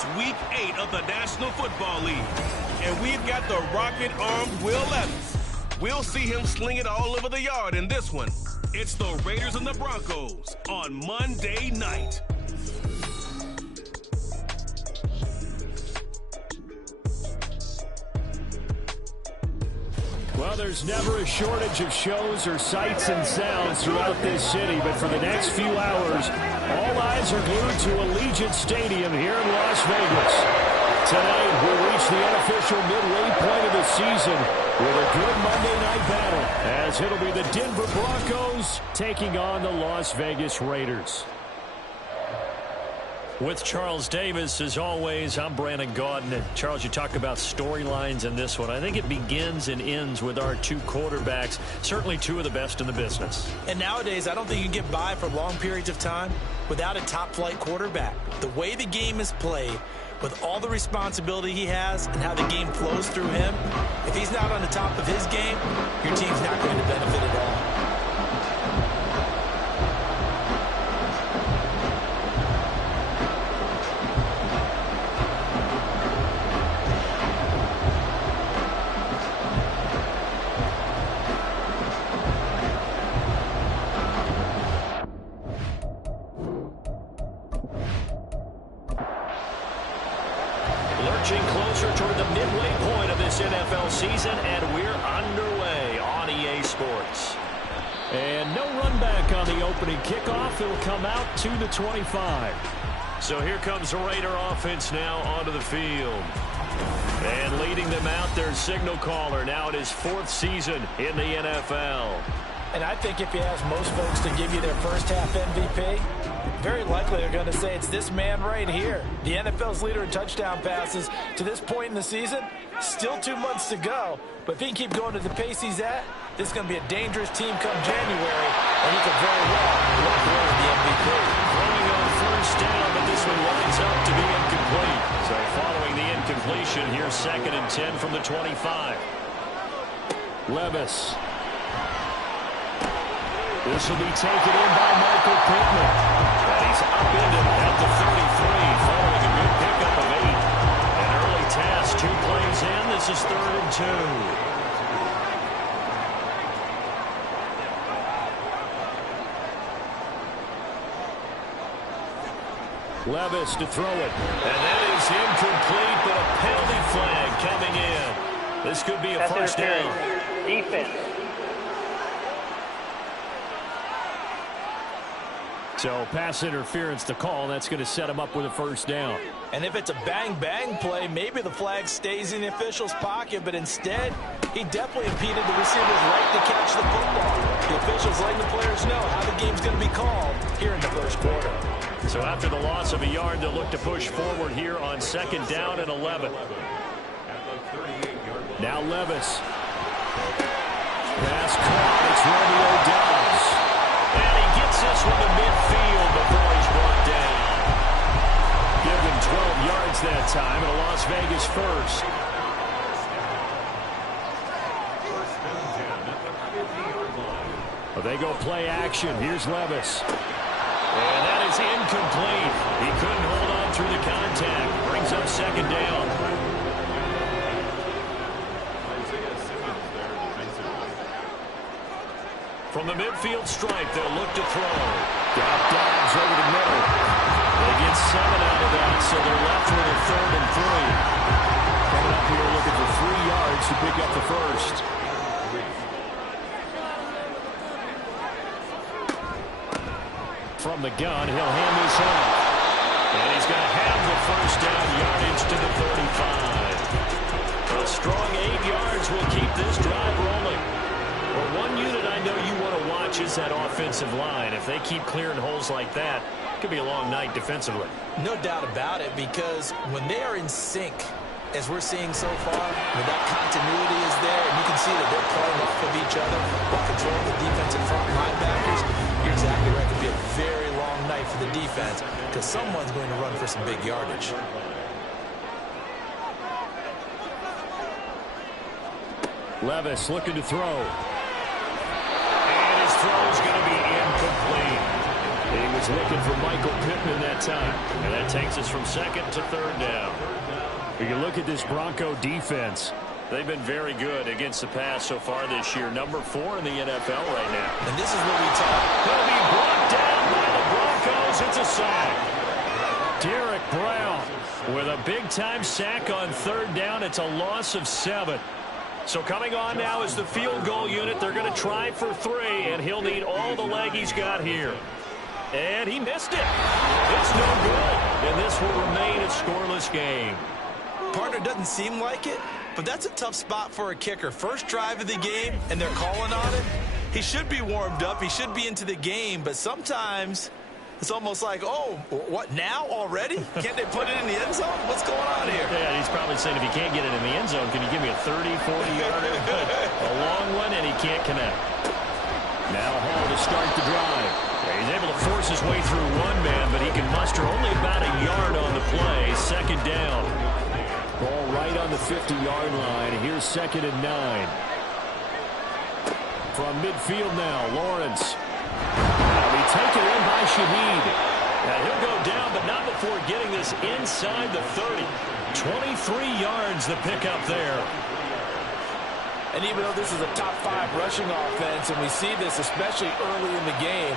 It's Week 8 of the National Football League. And we've got the rocket-armed Will Levis. We'll see him sling it all over the yard in this one. It's the Raiders and the Broncos on Monday night. Well, there's never a shortage of shows or sights and sounds throughout this city, but for the next few hours, all eyes are glued to Allegiant Stadium here in Las Vegas. Tonight, we'll reach the unofficial midway point of the season with a good Monday night battle, as it'll be the Denver Broncos taking on the Las Vegas Raiders. With Charles Davis, as always, I'm Brandon Gaudin. And Charles, you talk about storylines in this one. I think it begins and ends with our two quarterbacks, certainly two of the best in the business. And nowadays, I don't think you can get by for long periods of time without a top-flight quarterback. The way the game is played, with all the responsibility he has and how the game flows through him, if he's not on the top of his game, your team's not going to benefit at all. Lurching closer toward the midway point of this NFL season, and we're underway on EA Sports. And no run back on the opening kickoff. It'll come out to the 25. So here comes the Raider offense now onto the field. And leading them out, their signal caller, now in his fourth season in the NFL. And I think if you ask most folks to give you their first half MVP, very likely they're going to say it's this man right here. The NFL's leader in touchdown passes to this point in the season. Still 2 months to go. But if he can keep going to the pace he's at, this is going to be a dangerous team come January. And he could very well walk away with the MVP. Throwing on first down, but this one winds up to be incomplete. So following the incompletion, here's 2nd and 10 from the 25. Levis. This will be taken in by Michael Pittman. And he's upended at the 33, following a good pickup of 8. An early task, 2 plays in. This is 3rd and 2. Levis to throw it. And that is incomplete, but a penalty flag coming in. This could be a first down. Defense. So pass interference to call. That's going to set him up with a first down. And if it's a bang-bang play, maybe the flag stays in the official's pocket, but instead, he definitely impeded the receiver's right to catch the football. The officials letting the players know how the game's going to be called here in the first quarter. So after the loss of a yard, they'll look to push forward here on 2nd down and 11. Now Levis. Pass caught. It's Romeo Doubs. And he gets this one to midfield before he's brought down. Give them 12 yards that time, and a Las Vegas first. Well, they go play action. Here's Levis. And that is incomplete. He couldn't hold on through the contact. Brings up 2nd down. From the midfield stripe, they'll look to throw. Got Dobbs over the middle. They get 7 out of that, so they're left with a 3rd and 3. Coming up here looking for 3 yards to pick up the first. From the gun, he'll hand this off. And he's going to have the first down yardage to the 35. A strong 8 yards will keep this drive rolling. Well, one unit I know you want to watch is that offensive line. If they keep clearing holes like that, it could be a long night defensively. No doubt about it, because when they are in sync, as we're seeing so far, when that continuity is there, and you can see that they're playing off of each other while controlling the defensive front linebackers, you're exactly right. It could be a very long night for the defense, because someone's going to run for some big yardage. Levis looking to throw. And his throw is going to be incomplete. He was looking for Michael Pittman that time. And that takes us from second to third down. You can look at this Bronco defense. They've been very good against the pass so far this year. Number 4 in the NFL right now. And this is what we talk. He'll be brought down by the Broncos. It's a sack. Derek Brown with a big-time sack on third down. It's a loss of 7. So coming on now is the field goal unit. They're going to try for 3, and he'll need all the leg he's got here. And he missed it. It's no good. And this will remain a scoreless game. Partner, doesn't seem like it, but that's a tough spot for a kicker. First drive of the game, and they're calling on him. He should be warmed up. He should be into the game, but sometimes it's almost like, oh, what, now already? Can't they put it in the end zone? What's going on here? Yeah, he's probably saying if he can't get it in the end zone, can you give me a 30, 40-yarder? A long one, and he can't connect. Now Hall to start the drive. Yeah, he's able to force his way through one man, but he can muster only about a yard on the play. Second down. Ball right on the 50-yard line. Here's 2nd and 9. From midfield now, Lawrence. That'll be taken in by Shaheed. Now he'll go down, but not before getting this inside the 30. 23 yards the pickup there. And even though this is a top 5 rushing offense, and we see this especially early in the game,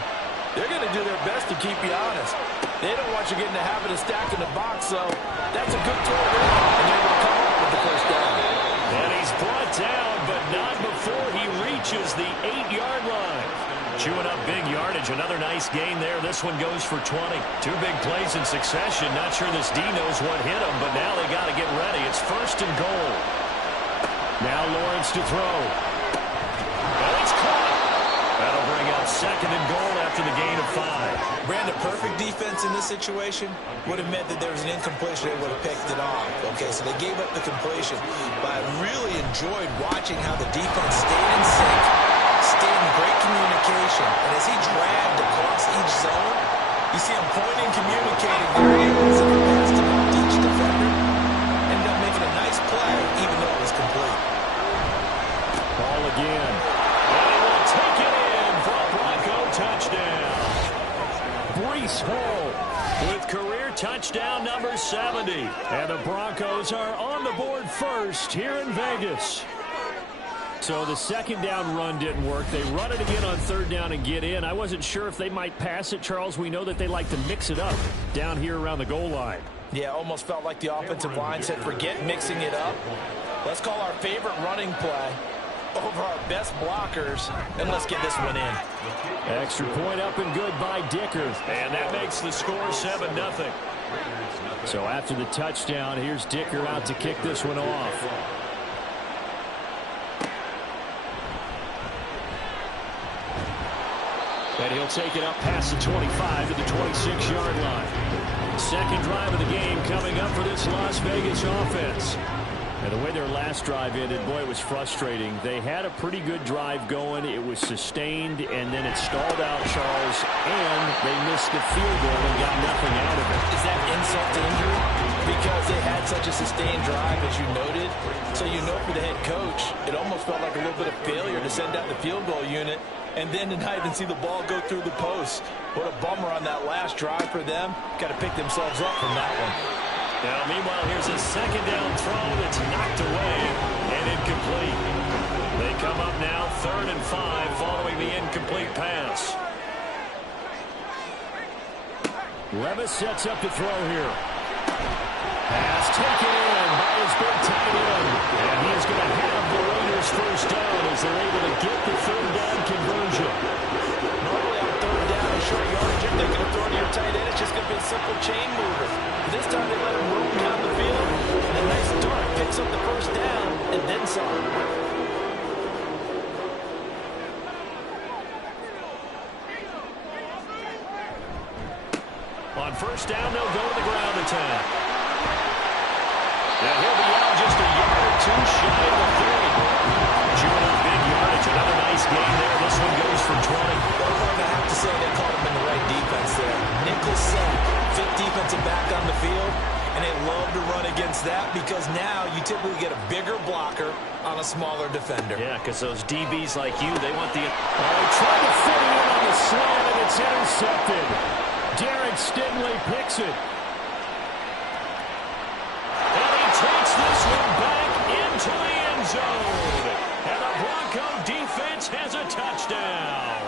they're going to do their best to keep you honest. They don't want you getting the habit of stacking the box, so that's a good throw there, and they're going to come up with the first down. And he's brought down, but not before he reaches the 8-yard line. Chewing up big yardage. Another nice gain there. This one goes for 20. 2 big plays in succession. Not sure this D knows what hit him, but now they got to get ready. It's 1st and goal. Now Lawrence to throw. And it's caught. That'll bring up 2nd and goal after the gain of 5. Brandon, perfect defense in this situation would have meant that there was an incompletion. They would have picked it off. Okay, so they gave up the completion. But I really enjoyed watching how the defense stayed in sync, stayed in great communication. And as he dragged across each zone, you see him pointing, communicating. There he was in the pass to each defender. Ended up making a nice play, even though it was complete. Ball again. And he will take it in for a Bronco touchdown. Breece Hall With career touchdown number 70. And the Broncos are on the board first here in Vegas. So the 2nd down run didn't work. They run it again on 3rd down and get in. I wasn't sure if they might pass it, Charles. We know that they like to mix it up down here around the goal line. Yeah, almost felt like the offensive line said, forget mixing it up. Let's call our favorite running play over our best blockers, and let's get this one in. Extra point up and good by Dicker. And that makes the score 7-0. So after the touchdown, here's Dicker out to kick this one off. And he'll take it up past the 25 to the 26-yard line. Second drive of the game coming up for this Las Vegas offense. And the way their last drive ended, boy, it was frustrating. They had a pretty good drive going. It was sustained, and then it stalled out, Charles, and they missed the field goal and got nothing out of it. Is that insult to injury? Because they had such a sustained drive, as you noted. So you know for the head coach, it almost felt like a little bit of failure to send out the field goal unit and then tonight and see the ball go through the post. What a bummer on that last drive for them. Got to pick themselves up from that one. Now, meanwhile, here's a 2nd down throw that's knocked away and incomplete. They come up now 3rd and 5 following the incomplete pass. Levis sets up to throw here. Pass taken in by his big tight end. And he is going to have the Raiders first down as they're able to get the 3rd down conversion. Normally on 3rd down and short yardage, if they're going to throw to your tight end, it's just going to be a simple chain mover. This time they let him roam down the field, and a nice dart picks up the first down, and then some. On 1st down, they'll go to the ground attack. Now he'll be out just a yard or 2 shy of the 30. Chewing up big yardage. Another nice gain there. This one goes for 20. Well, I'm going to have to say they caught him in the right defense there. Nickel sack, 5th defensive back on the field, and they love to run against that because now you typically get a bigger blocker on a smaller defender. Yeah, because those DBs like you, they want the... Oh, he tried to fit it in on the slant, and it's intercepted. Derek Stingley picks it. And he takes this one back into the end zone. And the Bronco defense has a touchdown.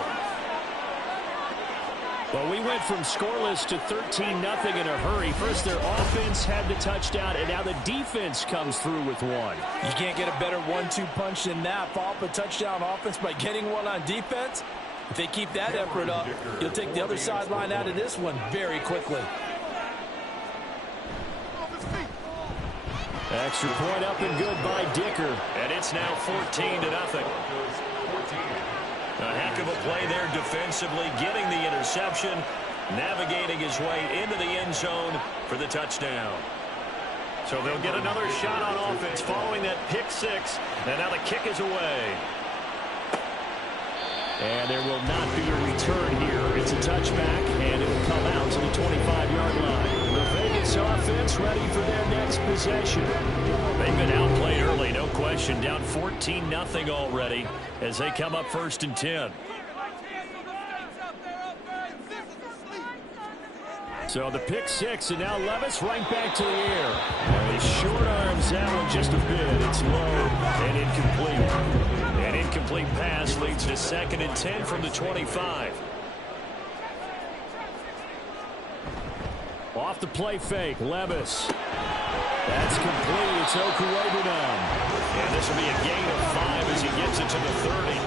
Well, we went from scoreless to 13-0 in a hurry. First, their offense had the touchdown, and now the defense comes through with one. You can't get a better 1-2 punch than that. Follow up a touchdown offense by getting one on defense. If they keep that effort up, you'll take the other sideline out of this one very quickly. Extra point up and good by Dicker. And it's now 14-0. A heck of a play there defensively, getting the interception, navigating his way into the end zone for the touchdown. So they'll get another shot on offense following that pick six. And now the kick is away. And there will not be a return here. It's a touchback, and it will come out to the 25-yard line. The Vegas offense ready for their next possession. They've been outplayed early, no question. Down 14-0 already as they come up 1st and 10. So the pick six, and now Levis right back to the air. And he short arms that one just a bit. It's low and incomplete. An incomplete pass leads to 2nd and 10 from the 25. Off the play fake, Levis. That's complete. It's Okuwebunam. And this will be a gain of 5 as he gets it to the 30.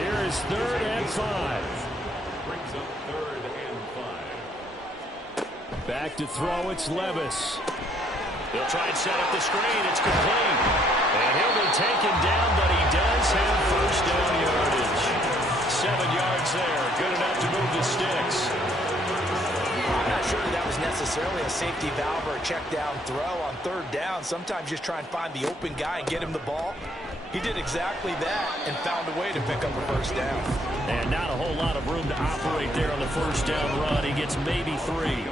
Here is 3rd and 5. Brings up 3rd and 5. Back to throw, it's Levis. He'll try and set up the screen. It's complete. And he'll be taken down, but he does have 1st down yardage. 7 yards there. Good enough to move the sticks. I'm not sure that was necessarily a safety valve or a check down throw on 3rd down. Sometimes just try and find the open guy and get him the ball. He did exactly that and found a way to pick up a 1st down. And not a whole lot of room to operate there on the 1st down run. He gets maybe 3.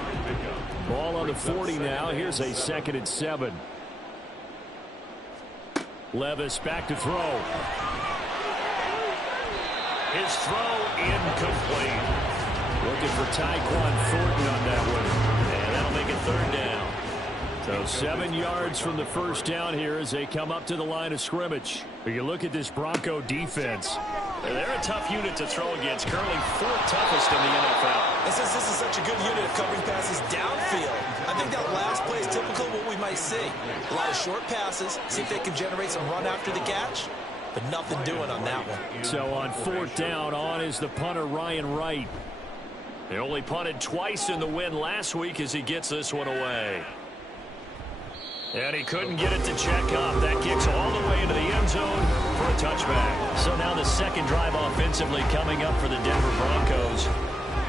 Ball on the 40 now. Here's a 2nd and 7. Levis back to throw. His throw incomplete. Looking for Tyquan Thornton on that one. And that'll make it 3rd down. So 7 yards from the 1st down here as they come up to the line of scrimmage. But you look at this Bronco defense. They're a tough unit to throw against. Currently 4th toughest in the NFL. And since this is such a good unit of covering passes downfield, I think that last play is typical of what we might see. A lot of short passes, see if they can generate some run after the catch, but nothing doing on that one. So on 4th down, on is the punter Ryan Wright. He only punted twice in the win last week as he gets this one away. And he couldn't get it to check up. That kicks all the way into the end zone for a touchback. So now the 2nd drive offensively coming up for the Denver Broncos.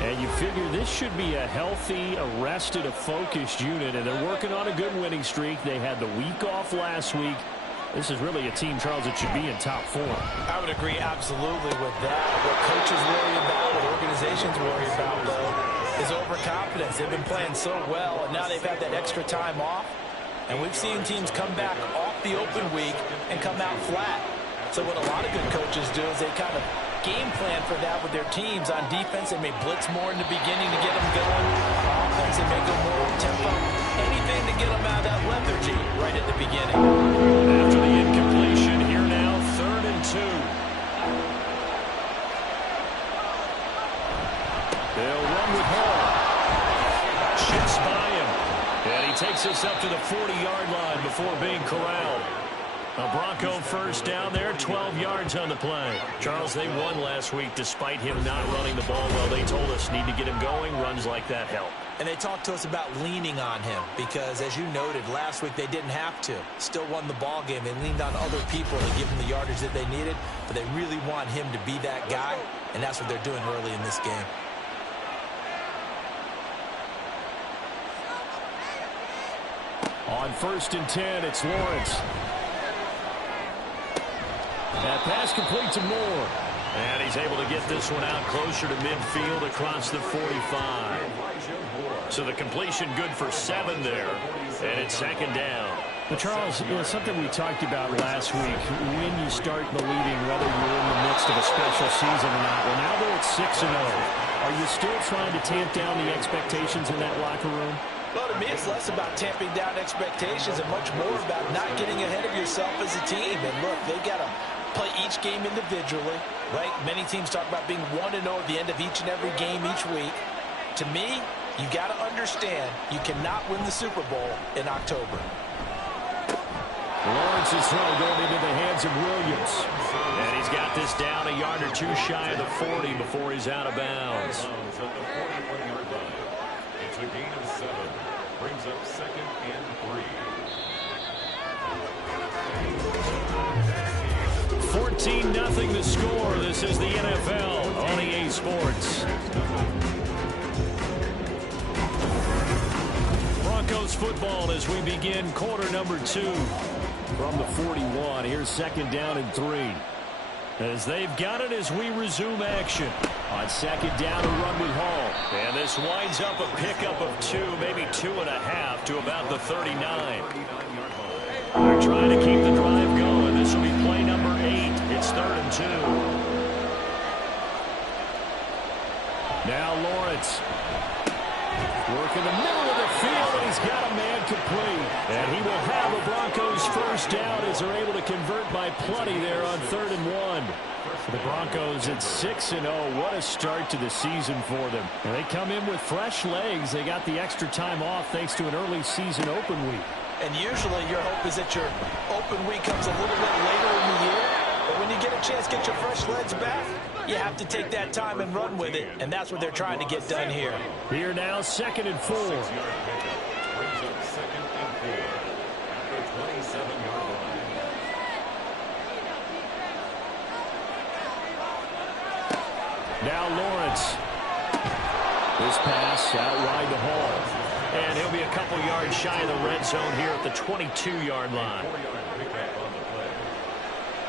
And you figure this should be a healthy, a rested, a focused unit, and they're working on a good winning streak. They had the week off last week. This is really a team, Charles, that should be in top form. I would agree absolutely with that. What coaches worry about, what organizations worry about, though, is overconfidence. They've been playing so well, and now they've had that extra time off. And we've seen teams come back off the open week and come out flat. So what a lot of good coaches do is they kind of game plan for that with their teams. On defense, they may blitz more in the beginning to get them going. On offense, they may go more tempo. Anything to get them out of that lethargy right at the beginning. After the incompletion, here now, 3rd and 2. They'll run with Hall. Shifts by him. And he takes us up to the 40-yard line before being corralled. A Bronco 1st down there, 12 yards on the play. Charles, they won last week despite him not running the ball well. They told us need to get him going. Runs like that help. And they talked to us about leaning on him because, as you noted, last week they didn't have to. Still won the ball game. They leaned on other people to give them the yardage that they needed, but they really want him to be that guy, and that's what they're doing early in this game. On 1st and 10, it's Lawrence. That pass complete to Moore. And he's able to get this one out closer to midfield across the 45. So the completion good for 7 there. And it's 2nd down. But Charles, something we talked about last week, when you start believing whether you're in the midst of a special season or not. Well, now they're at 6-0. Are you still trying to tamp down the expectations in that locker room? Well, to me, it's less about tamping down expectations and much more about not getting ahead of yourself as a team. And look, they've got to play each game individually, right? Many teams talk about being 1-0 at the end of each and every game each week. To me, you got to understand you cannot win the Super Bowl in October. Lawrence's throw going into the hands of Williams. And he's got this down a yard or two shy of the 40 before he's out of bounds. At the 41-yard line. It's a gain of 7. Brings up 2nd and 3. 14-0 the score. This is the NFL on EA Sports. Broncos football as we begin quarter number 2. From the 41, here's 2nd down and 3. As they've got it as we resume action. On 2nd down, a run with Hall. And this winds up a pickup of 2, maybe 2.5 to about the 39. They're trying to keep the drive going. This will be play number 8. It's 3rd and 2. Now Lawrence. Work in the middle of the field, and he's got a man complete. And he will have a Broncos first down as they're able to convert by plenty there on 3rd and 1. For the Broncos, it's 6-0. What a start to the season for them. And they come in with fresh legs. They got the extra time off thanks to an early season open week. And usually your hope is that your open week comes a little bit later in the year. But when you get a chance to get your fresh legs back, you have to take that time and run with it. And that's what they're trying to get done here. Here now, 2nd and 4. Brings up 2nd and 4. At the 27-yard line. Now Lawrence. This pass out wide to Hall. And he'll be a couple yards shy of the red zone here at the 22-yard line. 4-yard pickup on the play.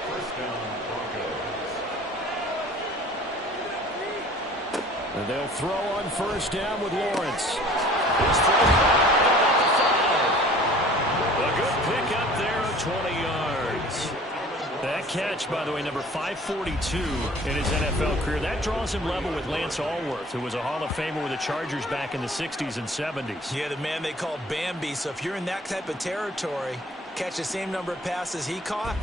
First down, Broncos. And they'll throw on 1st down with Lawrence. He's thrown about the 5. A good pickup there of 20 yards. That catch, by the way, number 542 in his NFL career. That draws him level with Lance Allworth, who was a Hall of Famer with the Chargers back in the 60s and 70s. Yeah, the man they called Bambi. So if you're in that type of territory, catch the same number of passes he caught,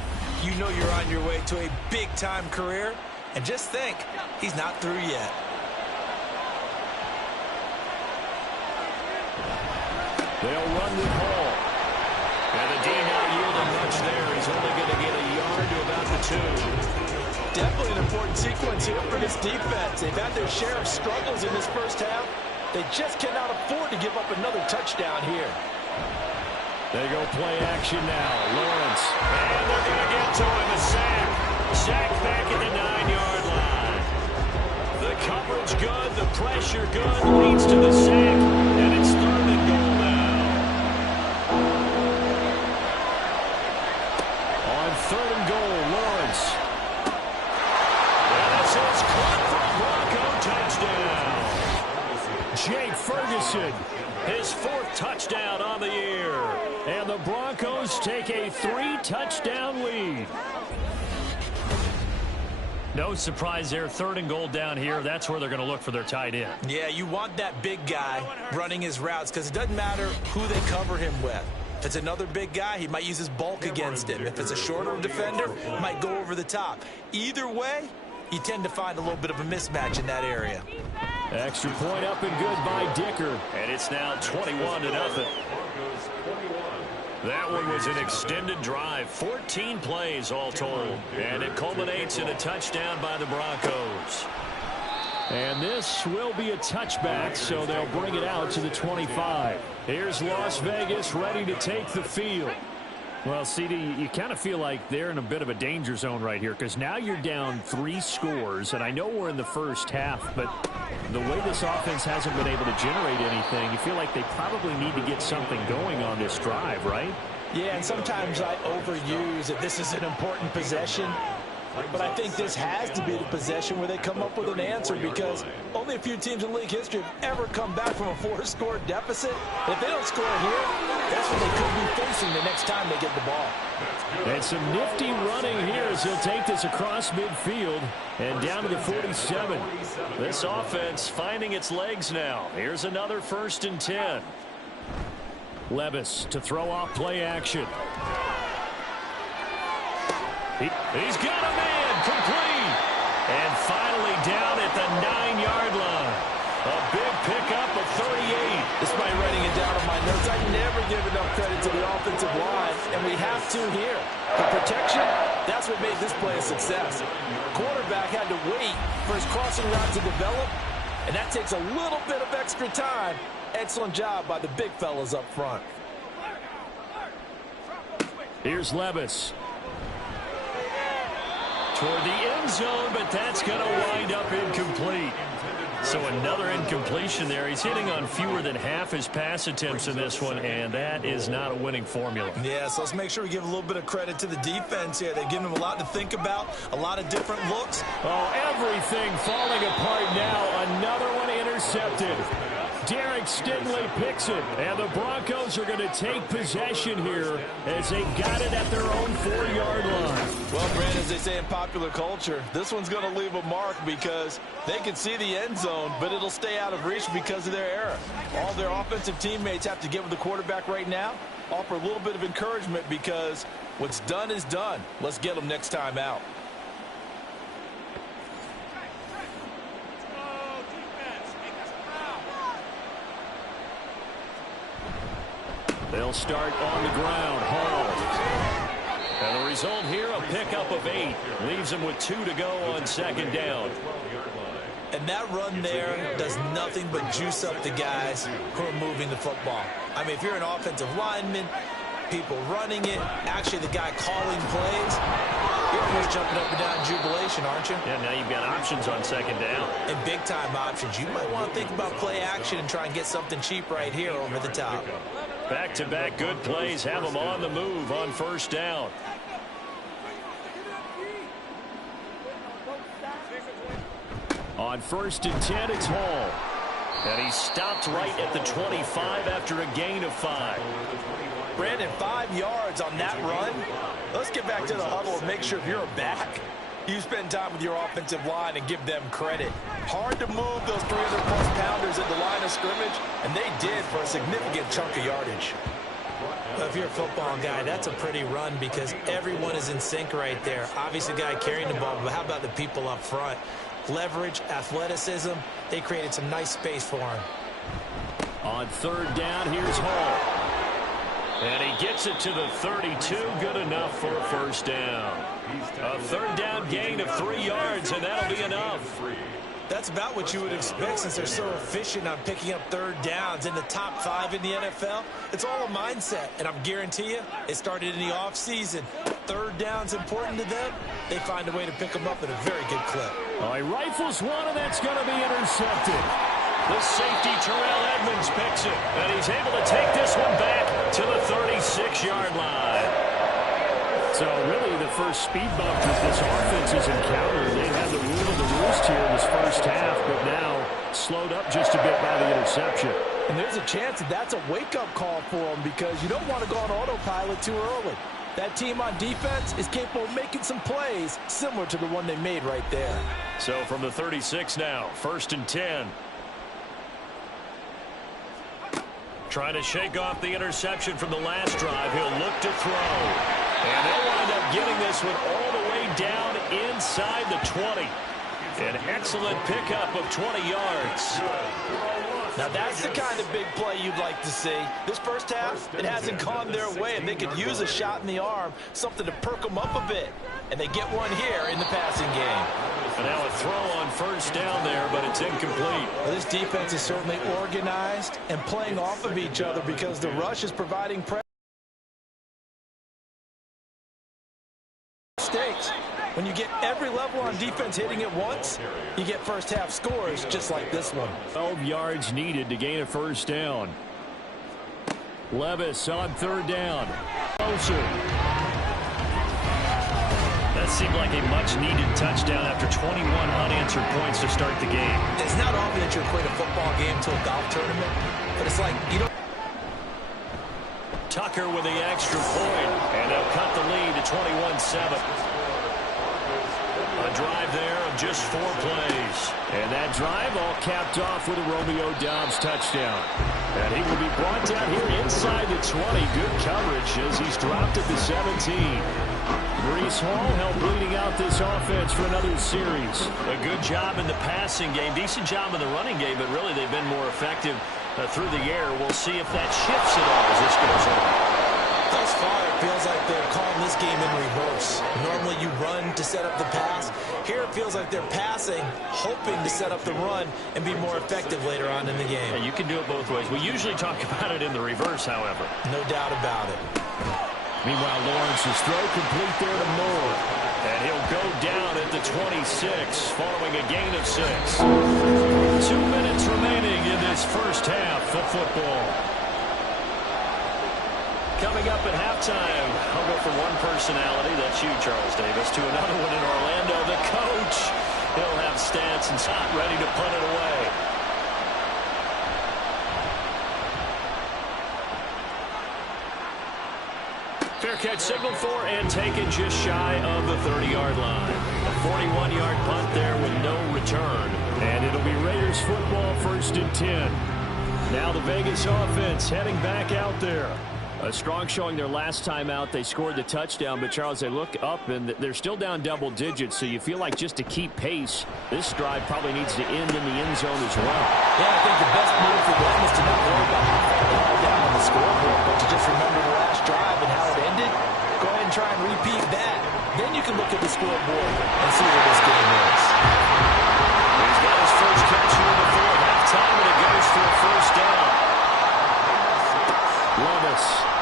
you know you're on your way to a big-time career. And just think, he's not through yet. They'll run with Hall. And the D not yielding much there. He's only going to get a yard to about the 2. Definitely an important sequence here for this defense. They've had their share of struggles in this first half. They just cannot afford to give up another touchdown here. They go play action now. Lawrence. And they're going to get to him. A sack. Sack back at the 9-yard line. The coverage good. The pressure good. Leads to the sack. And it's 3rd and goal now. On 3rd and goal, Lawrence. And this is caught for a Bronco touchdown. Jake Ferguson. His 4th touchdown on the year. And the Broncos take a 3-touchdown lead. No surprise there. 3rd and goal down here. That's where they're going to look for their tight end. Yeah, you want that big guy running his routes because it doesn't matter who they cover him with. If it's another big guy, he might use his bulk against him. If it's a shorter defender, he might go over the top. Either way, you tend to find a little bit of a mismatch in that area. Extra point up and good by Dicker. And it's now 21-0. That one was an extended drive. 14 plays all told. And it culminates in a touchdown by the Broncos. And this will be a touchback, so they'll bring it out to the 25. Here's Las Vegas ready to take the field. Well, CD, you kind of feel like they're in a bit of a danger zone right here because now you're down 3 scores, and I know we're in the first half, but the way this offense hasn't been able to generate anything, you feel like they probably need to get something going on this drive, right? Yeah, and sometimes I overuse that this is an important possession. but I think this has to be the possession where they come up with an answer, because only a few teams in league history have ever come back from a 4-score deficit. And if they don't score here, that's what they could be facing the next time they get the ball. And some nifty running here as he'll take this across midfield and down to the 47. This offense finding its legs now. Here's another 1st and 10. Levis to throw off play action. He's got a man complete. And finally down at the 9-yard line. A big pickup of 38. Despite writing it down on my notes, I never give enough credit to the offensive line, and we have to here. The protection, that's what made this play a success. Quarterback had to wait for his crossing route to develop, and that takes a little bit of extra time. Excellent job by the big fellas up front. Here's Levis. Toward the end zone, but that's going to wind up incomplete. So another incompletion there. He's hitting on fewer than half his pass attempts in this one, and that is not a winning formula. Yeah, so let's make sure we give a little bit of credit to the defense here. They've given them a lot to think about, a lot of different looks. Oh, everything falling apart now. Another one intercepted. Derek Stingley picks it, and the Broncos are going to take possession here as they got it at their own 4-yard line. Well, Brandon, as they say in popular culture, this one's going to leave a mark because they can see the end zone, but it'll stay out of reach because of their error. All their offensive teammates have to get with the quarterback right now, offer a little bit of encouragement, because what's done is done. Let's get them next time out. They'll start on the ground. Hall. And the result here, a pickup of 8. Leaves him with 2 to go on 2nd down. And that run there does nothing but juice up the guys who are moving the football. I mean, if you're an offensive lineman, people running it, actually the guy calling plays, you're almost jumping up and down in jubilation, aren't you? Yeah, now you've got options on 2nd down. And big-time options. You might want to think about play action and try and get something cheap right here over the top. Back-to-back good plays have them on the move on 1st down. On 1st and 10, it's Hall. And he stopped right at the 25 after a gain of 5. Brandon, 5 yards on that run. Let's get back to the huddle and make sure if you're a back, you spend time with your offensive line and give them credit. Hard to move those 300-plus pounders at the line of scrimmage, and they did for a significant chunk of yardage. Well, if you're a football guy, that's a pretty run because everyone is in sync right there. Obviously, the guy carrying the ball, but how about the people up front? Leverage, athleticism, they created some nice space for him. On 3rd down, here's Hall. And he gets it to the 32, good enough for a 1st down. A 3rd down gain of 3 yards, and that'll be enough. That's about what you would expect since they're so efficient on picking up 3rd downs in the top 5 in the NFL. It's all a mindset, and I'm guarantee you it started in the offseason. 3rd down's important to them. They find a way to pick them up at a very good clip. Oh, he rifles one, and that's going to be intercepted. The safety, Terrell Edmonds, picks it, and he's able to take this one back to the 36-yard line. So really the first speed bump that this offense has encountered. They had the rule of the roost here in this 1st half, but now slowed up just a bit by the interception. And there's a chance that that's a wake-up call for them because you don't want to go on autopilot too early. That team on defense is capable of making some plays similar to the one they made right there. So from the 36 now, 1st and 10. Trying to shake off the interception from the last drive. He'll look to throw. And they'll wind up getting this one all the way down inside the 20. An excellent pickup of 20 yards. Now that's the kind of big play you'd like to see. This 1st half, it hasn't gone their way, and they could use a shot in the arm, something to perk them up a bit. And they get one here in the passing game. And now a throw on 1st down there, but it's incomplete. Well, this defense is certainly organized and playing off of each other because the rush is providing pressure. Mistakes. When you get every level on defense hitting it once, you get 1st half scores just like this one. 12 yards needed to gain a 1st down. Levis on 3rd down. Closer. The seemed like a much-needed touchdown after 21 unanswered points to start the game. It's not often that you equate a football game to a golf tournament, but it's like you don't. Tucker with the extra point, and they'll cut the lead to 21-7. A drive there of just 4 plays. And that drive all capped off with a Romeo Doubs touchdown. And he will be brought down here inside the 20. Good coverage as he's dropped at the 17. Breece Hall helped leading out this offense for another series. A good job in the passing game. Decent job in the running game, but really they've been more effective through the air. We'll see if that shifts at all as this goes on. Thus far, it feels like they're calling this game in reverse. Normally you run to set up the pass. Here it feels like they're passing, hoping to set up the run and be more effective later on in the game. Yeah, you can do it both ways. We usually talk about it in the reverse, however. No doubt about it. Meanwhile, Lawrence's throw complete there to Moore. And he'll go down at the 26 following a gain of 6. 2 minutes remaining in this first half of football. Coming up at halftime, I'll go from one personality, that's you, Charles Davis, to another one in Orlando. The coach, he'll have stats and Scott ready to punt it away. Fair catch signaled for and taken just shy of the 30-yard line. A 41-yard punt there with no return. And it'll be Raiders football, 1st and 10. Now the Vegas offense heading back out there. A strong showing their last time out. They scored the touchdown, but Charles, they look up and they're still down double digits, so you feel like just to keep pace, this drive probably needs to end in the end zone as well. Yeah, I think the best move for them is to not worry about how far they are down on the scoreboard, but to just remember the last drive and how it ended. Go ahead and try and repeat that. Then you can look at the scoreboard and see where this game is. He's got his first catch here before halftime, and it goes for a first down. Levis.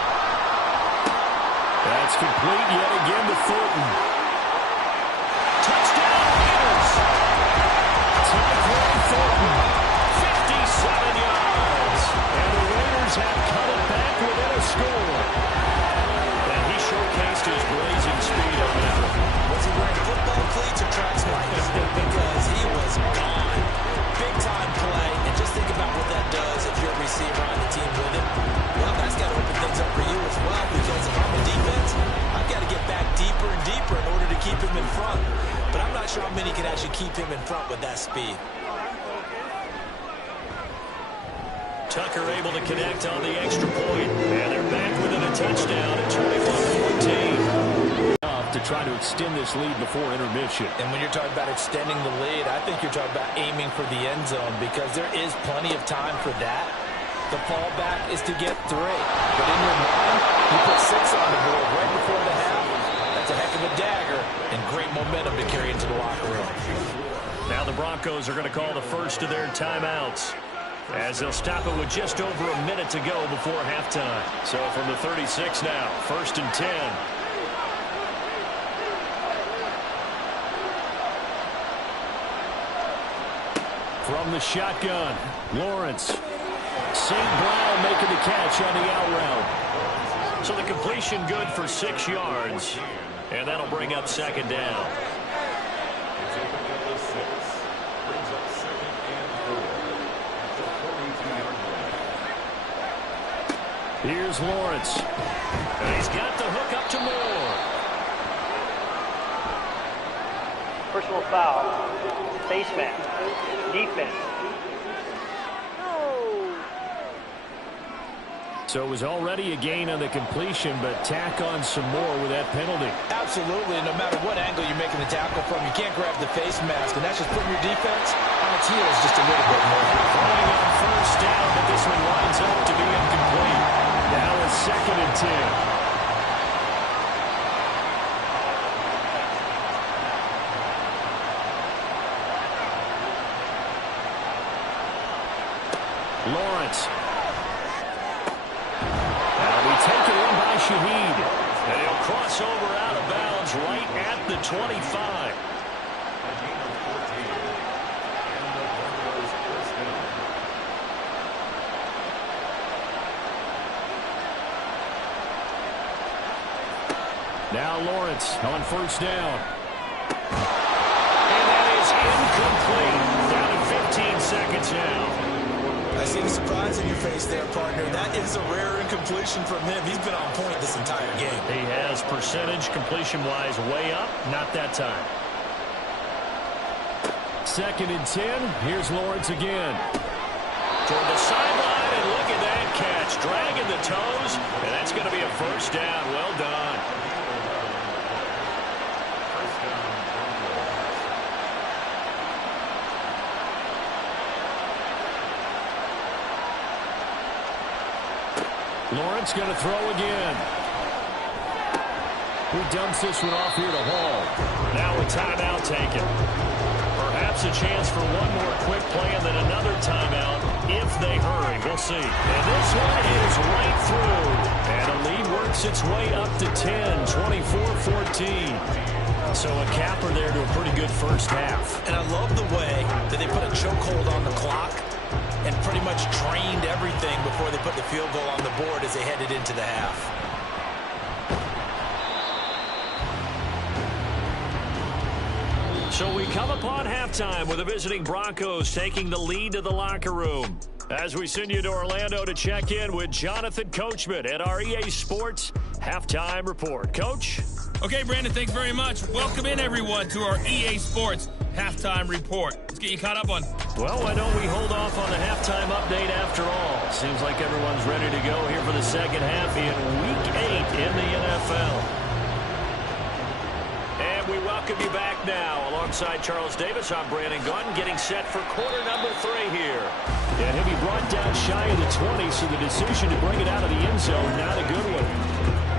That's complete yet again to Thornton. Touchdown, Raiders. Tyquan Thornton. 57 yards. And the Raiders have cut it back within a score. And he showcased his blazing speed on that one. Was he wearing football cleats or track spikes? Because he was gone. Big-time play. And just think about what that does if you're a receiver on the team with him. Well, that's got to open things up for you as well, because if I'm a defense, I've got to get back deeper and deeper in order to keep him in front. But I'm not sure how many can actually keep him in front with that speed. Tucker able to connect on the extra point. And they're back within a touchdown at 21-14. To try to extend this lead before intermission. And when you're talking about extending the lead, I think you're talking about aiming for the end zone, because there is plenty of time for that. The fallback is to get 3. But in your mind, you put 6 on the board right before the half. That's a heck of a dagger and great momentum to carry into the locker room. Now the Broncos are going to call the first of their timeouts, as they'll stop it with just over a minute to go before halftime. So from the 36 now, 1st and 10. From the shotgun, Lawrence. St. Brown making the catch on the out route. So the completion good for 6 yards, and that'll bring up 2nd down. Here's Lawrence. And he's got the hook up to Moore. Personal foul. Face mask. Defense. So it was already a gain on the completion, but tack on some more with that penalty. Absolutely. No matter what angle you're making the tackle from, you can't grab the face mask, and that's just putting your defense on its heels just a little bit more. Throwing on 1st down, but this one winds up to be incomplete. Now it's 2nd and 10. Lawrence. That'll be taken in by Shaheed. And he'll cross over out of bounds right at the 25. Now Lawrence on 1st down. is a rare incompletion from him. He's been on point this entire game. He has percentage completion-wise way up. Not that time. 2nd and 10. Here's Lawrence again. Toward the sideline, and look at that catch. Dragging the toes, and that's going to be a first down. Well done. Lawrence going to throw again. Who dumps this one off here to Hall? Now a timeout taken. Perhaps a chance for one more quick play and then another timeout if they hurry. We'll see. And this one is right through. And a lead works its way up to 10, 24-14. So a capper there to a pretty good first half. And I love the way that they put a chokehold on the clock and pretty much drained everything before they put the field goal on the board as they headed into the half. So we come upon halftime with the visiting Broncos taking the lead to the locker room. As we send you to Orlando to check in with Jonathan Coachman at our EA Sports Halftime Report. Coach? Okay, Brandon, thanks very much. Welcome in, everyone, to our EA Sports Halftime Report. Let's get you caught up on. Well, why don't we hold off on the halftime update after all? Seems like everyone's ready to go here for the second half in Week 8 in the NFL. And we welcome you back now. Alongside Charles Davis, I'm Brandon Gunn, getting set for quarter number 3 here. And he'll be brought down shy of the 20, so the decision to bring it out of the end zone, not a good one.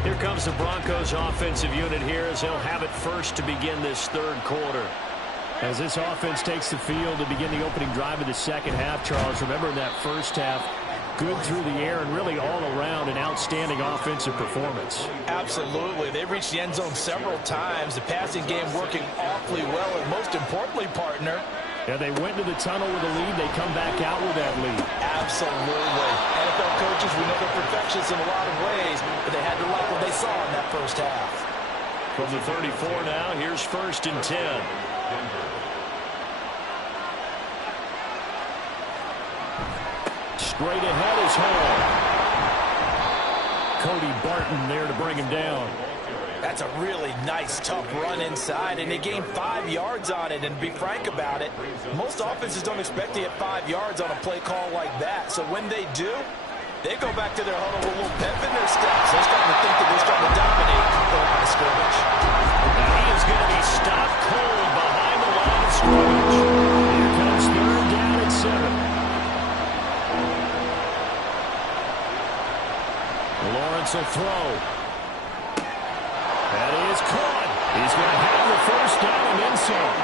Here comes the Broncos offensive unit here as they'll have it first to begin this third quarter. As this offense takes the field to begin the opening drive of the second half, Charles, remember in that first half, good through the air and really all around an outstanding offensive performance. Absolutely. They reached the end zone several times. The passing game working awfully well, and most importantly, partner, yeah, they went to the tunnel with a lead. They come back out with that lead. Absolutely. NFL coaches, we know they're perfectionists in a lot of ways, but they had to like what they saw in that first half. From the 34 now, here's 1st and 10. Straight ahead is Hall. Cody Barton there to bring him down. That's a really nice, tough run inside, and they gained 5 yards on it. And to be frank about it, most offenses don't expect to get 5 yards on a play call like that. So when they do, they go back to their huddle with a little pep in their steps. They're starting to think that they're starting to dominate the line of scrimmage. Now he is going to be stopped cold behind the line of scrimmage. Here comes 3rd down and 7. Lawrence will throw. That is caught. He's going to have the first down and then some.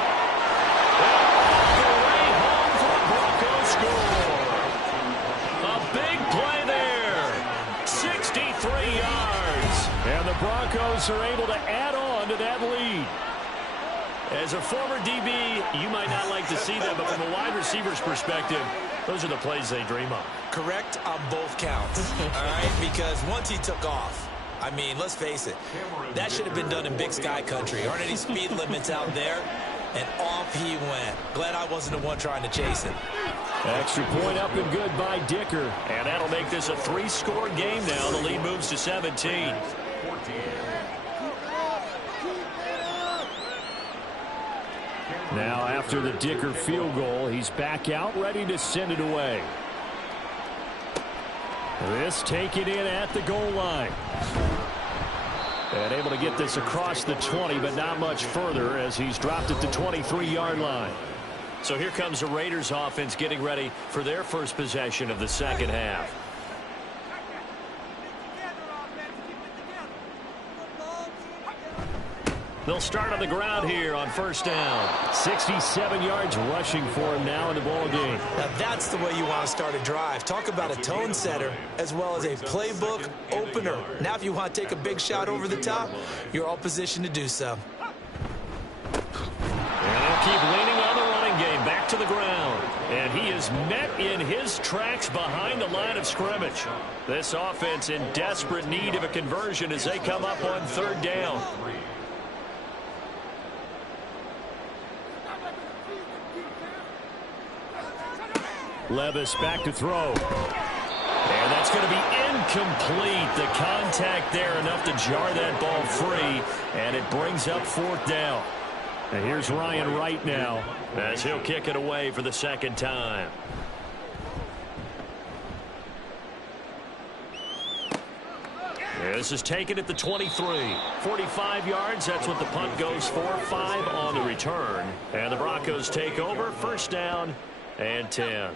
All the way home for the Broncos score. A big play there. 63 yards. And the Broncos are able to add on to that lead. As a former DB, you might not like to see that, but from a wide receiver's perspective, those are the plays they dream of. Correct on both counts, all right? Because once he took off, I mean, let's face it, that should have been done in Big Sky country. Aren't any speed limits out there? And off he went. Glad I wasn't the one trying to chase him. Extra point up and good by Dicker. And that'll make this a 3-score game now. The lead moves to 17. Now after the Dicker field goal, he's back out ready to send it away. This taken in at the goal line. And able to get this across the 20, but not much further as he's dropped at the 23-yard line. So here comes the Raiders offense getting ready for their first possession of the second half. They'll start on the ground here on 1st down. 67 yards rushing for him now in the ball game. Now that's the way you want to start a drive. Talk about a tone setter as well as a playbook opener. Now if you want to take a big shot over the top, you're all positioned to do so. And they'll keep leaning on the running game. Back to the ground. And he is met in his tracks behind the line of scrimmage. This offense in desperate need of a conversion as they come up on 3rd down. Levis back to throw. And that's it's going to be incomplete. The contact there enough to jar that ball free, and it brings up 4th down. And here's Ryan Wright now, as he'll kick it away for the 2nd time. This is taken at the 23. 45 yards, that's what the punt goes for. 5 on the return. And the Broncos take over, 1st down and 10.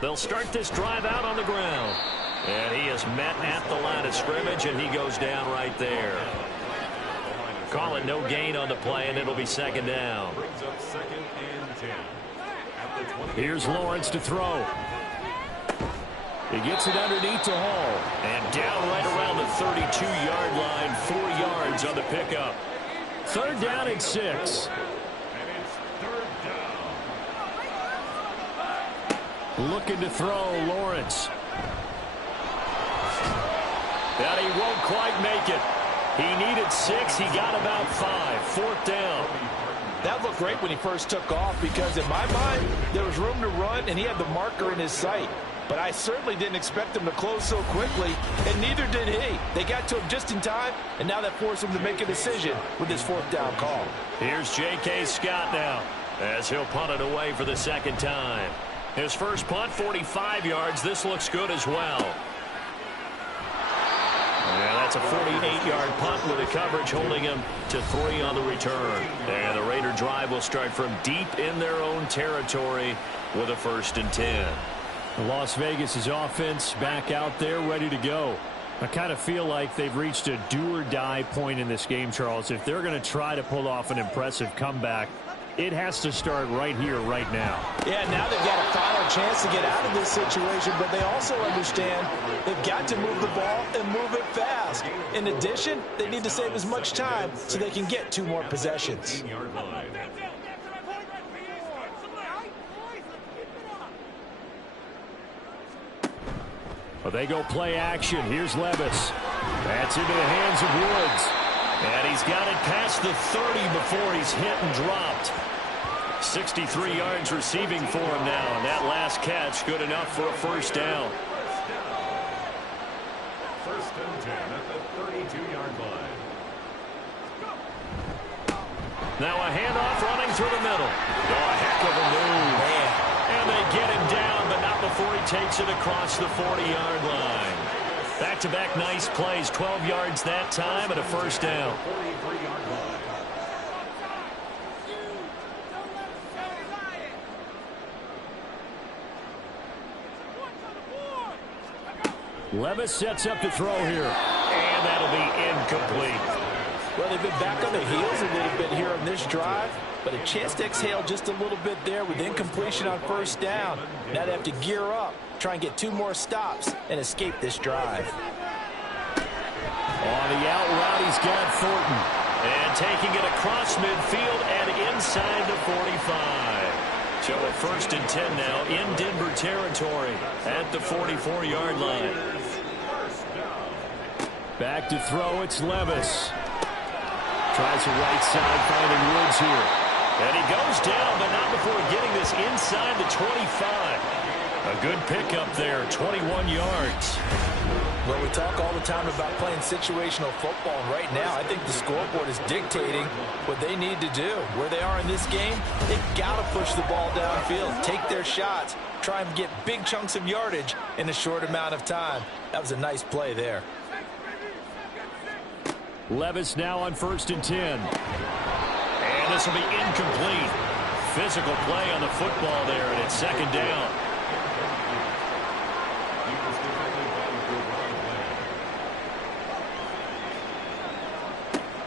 They'll start this drive out on the ground. And he is met at the line of scrimmage, and he goes down right there. Call it no gain on the play, and it'll be 2nd down. Here's Lawrence to throw. He gets it underneath to Hall. And down right around the 32-yard line, 4 yards on the pickup. 3rd down and 6. Looking to throw, Lawrence. And he won't quite make it. He needed 6. He got about 5. 4th down. That looked great when he first took off because in my mind, there was room to run and he had the marker in his sight. But I certainly didn't expect him to close so quickly, and neither did he. They got to him just in time, and now that forced him to make a decision with his 4th down call. Here's J.K. Scott now as he'll punt it away for the 2nd time. His first punt, 45 yards. This looks good as well. Yeah, that's a 48-yard punt with the coverage holding him to 3 on the return. And the Raider drive will start from deep in their own territory with a 1st and 10. Las Vegas' offense back out there ready to go. I kind of feel like they've reached a do-or-die point in this game, Charles. If they're going to try to pull off an impressive comeback, it has to start right here, right now. Yeah, now they've got a final chance to get out of this situation, but they also understand they've got to move the ball and move it fast. In addition, they need to save as much time so they can get 2 more possessions. Well, they go play action. Here's Levis. That's into the hands of Woods. And he's got it past the 30 before he's hit and dropped. 63 yards receiving for him now. And that last catch good enough for a 1st down. 1st and 10 at the 32-yard line. Now a handoff running through the middle. Oh, a heck of a move. And they get him down, but not before he takes it across the 40-yard line. Back-to-back nice plays. 12 yards that time and a 1st down. Levis sets up to throw here. And that'll be incomplete. Well, they've been back on their heels a little bit here on this drive, but a chance to exhale just a little bit there with incompletion on 1st down. Now they have to gear up, try and get 2 more stops, and escape this drive. On the out route, he's got Thornton. And taking it across midfield and inside the 45. So a 1st and 10 now in Denver territory at the 44-yard line. Back to throw, it's Levis. Tries the right side, finding Woods here. And he goes down, but not before getting this inside the 25. A good pickup there, 21 yards. Well, we talk all the time about playing situational football, and right now I think the scoreboard is dictating what they need to do. Where they are in this game, they've got to push the ball downfield, take their shots, try and get big chunks of yardage in a short amount of time. That was a nice play there. Levis now on 1st and 10. And this will be incomplete. Physical play on the football there, and it's 2nd down.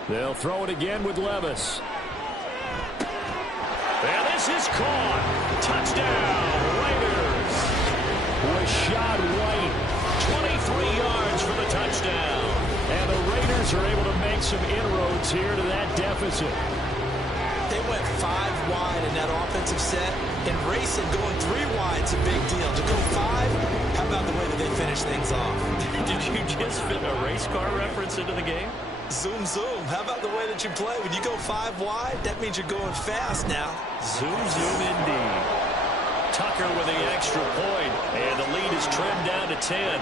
They'll throw it again with Levis. And this is caught. Touchdown, Raiders. Rashad White. 23 yards for the touchdown. And the Raiders are able to make some inroads here to that deficit. They went 5 wide in that offensive set, and racing going 3 wide's a big deal. To go 5, how about the way that they finish things off? Did you just fit a race car reference into the game? Zoom, zoom. How about the way that you play? When you go 5 wide, that means you're going fast now. Zoom, zoom indeed. Tucker with the extra point, and the lead is trimmed down to 10.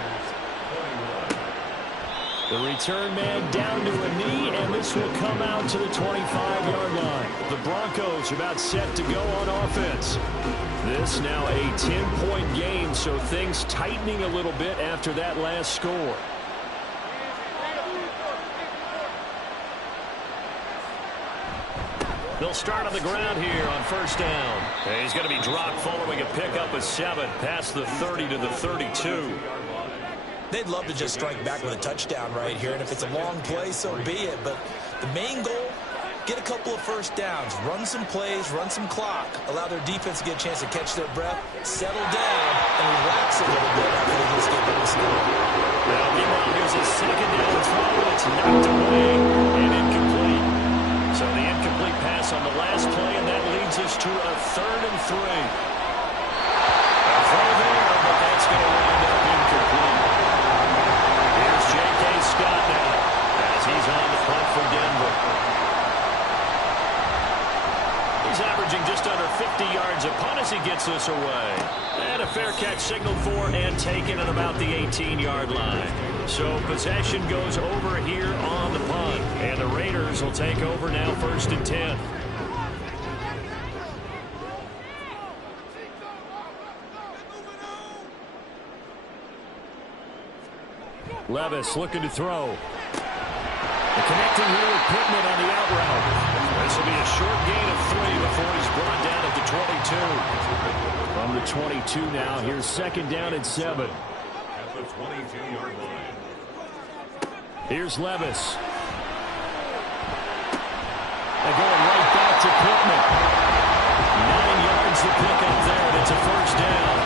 The return man down to a knee, and this will come out to the 25-yard line. The Broncos are about set to go on offense. This now a 10-point game, so things tightening a little bit after that last score. They'll start on the ground here on first down. And he's going to be dropped following a pickup of 7 past the 30 to the 32. They'd love to just strike back with a touchdown right here, and if it's a long play, so be it. But the main goal, get a couple of first downs, run some plays, run some clock, allow their defense to get a chance to catch their breath, settle down, and relax a little bit after they just get rid of score. Now, meanwhile, here's a second down throw. It's knocked away and incomplete. So the incomplete pass on the last play, and that leads us to a 3rd and 3. A throw there, but that's going to wind up incomplete. Here's J.K. Scott now as he's on the punt for Denver. He's averaging just under 50 yards a punt as he gets this away. And a fair catch signaled for and taken at about the 18-yard line. So possession goes over here on the punt. And the Raiders will take over now 1st and 10. Levis looking to throw. The connecting here with Pittman on the out route. This will be a short gain of 3 before he's brought down at the 22. From the 22 now, here's 2nd down and 7. At the 22-yard line. Here's Levis. They're going right back to Pittman. 9 yards to pick up there, and it's a 1st down.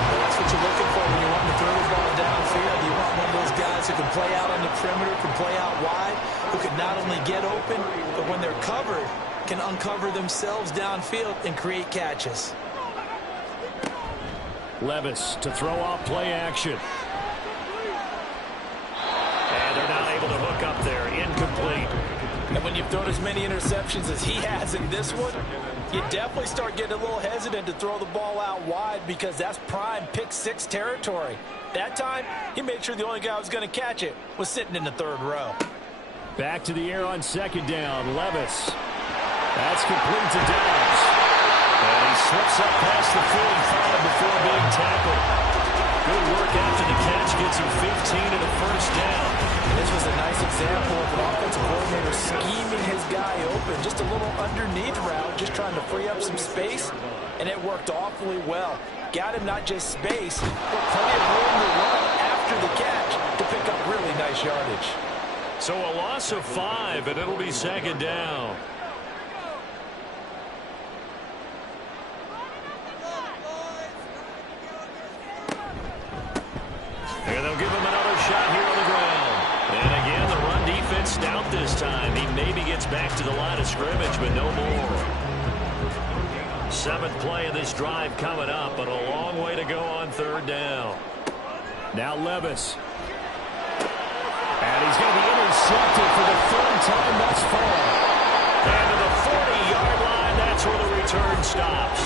Well, that's what you're looking for when you want to throw the ball downfield. You want one of those guys who can play out on the perimeter, can play out wide, who can not only get open, but when they're covered, can uncover themselves downfield and create catches. Levis to throw off play action. And they're not able to hook up there. Incomplete. And when you've thrown as many interceptions as he has in this one, you definitely start getting a little hesitant to throw the ball out wide because that's prime pick-6 territory. That time, he made sure the only guy who was going to catch it was sitting in the 3rd row. Back to the air on 2nd down. Levis. That's complete to Dobbs. And he slips up past the 45 before being tackled. Good work after the catch. Gets him 15 and a 1st down. This was a nice example of an offensive coordinator scheming his guy open. Just a little underneath route, just trying to free up some space, and it worked awfully well. Got him not just space, but plenty of room to run after the catch to pick up really nice yardage. So a loss of 5, and it'll be 2nd down. And they'll give him another shot here on the ground. And again, the run defense stout this time. He maybe gets back to the line of scrimmage, but no more. 7th play of this drive coming up, but a long way to go on 3rd down. Now Levis. And he's going to be intercepted for the 3rd time thus far. And to the 40-yard line, that's where the return stops.